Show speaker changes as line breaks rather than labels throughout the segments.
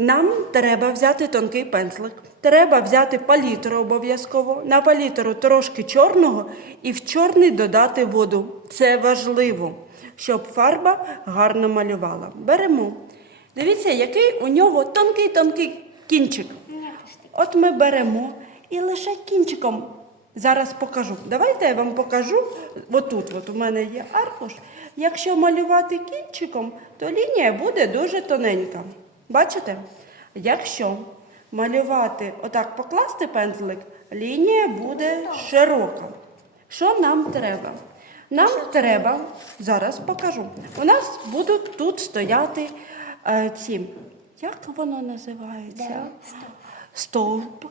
Нам треба взяти тонкий пензлик, треба взяти палітру обов'язково, на палітру трошки чорного і в чорний додати воду. Це важливо, щоб фарба гарно малювала. Беремо. Дивіться, який у нього тонкий-тонкий кінчик. От ми беремо і лише кінчиком. Зараз покажу. Давайте я вам покажу. Отут, от у мене є аркуш. Якщо малювати кінчиком, то лінія буде дуже тоненька. Бачите? Якщо малювати, отак покласти пензлик, лінія буде широка. Що нам треба? Нам треба, зараз покажу. У нас будуть тут стояти е, ці, як воно називається? Стовп,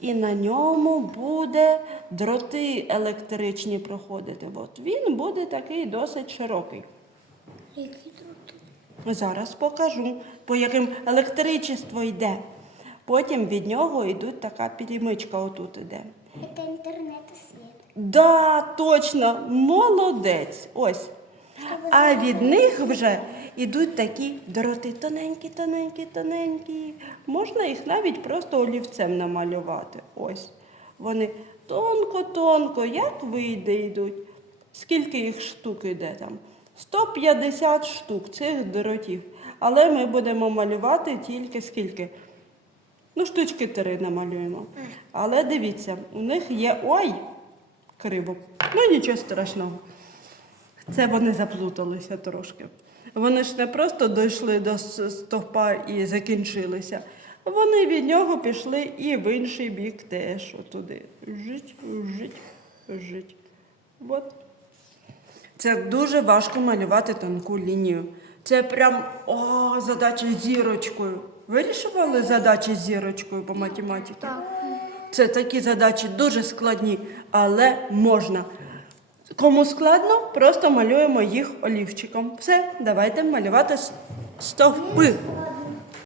і на ньому буде дроти електричні проходити. От він буде такий досить широкий.
Які тут?
Зараз покажу, по яким електричество йде. Потім від нього йдуть така перемичка отут іде.
Це інтернет світ.
Да, точно, молодець. Ось. А від них вже йдуть такі дроти тоненькі, тоненькі, тоненькі. Можна їх навіть просто олівцем намалювати. Ось. Вони тонко-тонко, як вийде йдуть. Скільки їх штук йде там? 150 штук цих дротів. Але ми будемо малювати тільки скільки? Ну, штучки три намалюємо. Але дивіться, у них є. Ой! Криво. Ну нічого страшного. Це вони заплуталися трошки. Вони ж не просто дійшли до стовпа і закінчилися. Вони від нього пішли і в інший бік теж отуди. Жить, жить, жить. От. Це дуже важко малювати тонку лінію. Це прям о, задача зірочкою. Вирішували задачі зірочкою по математиці? Це такі задачі дуже складні, але можна. Кому складно, просто малюємо їх олівчиком. Все, давайте малювати стовпи.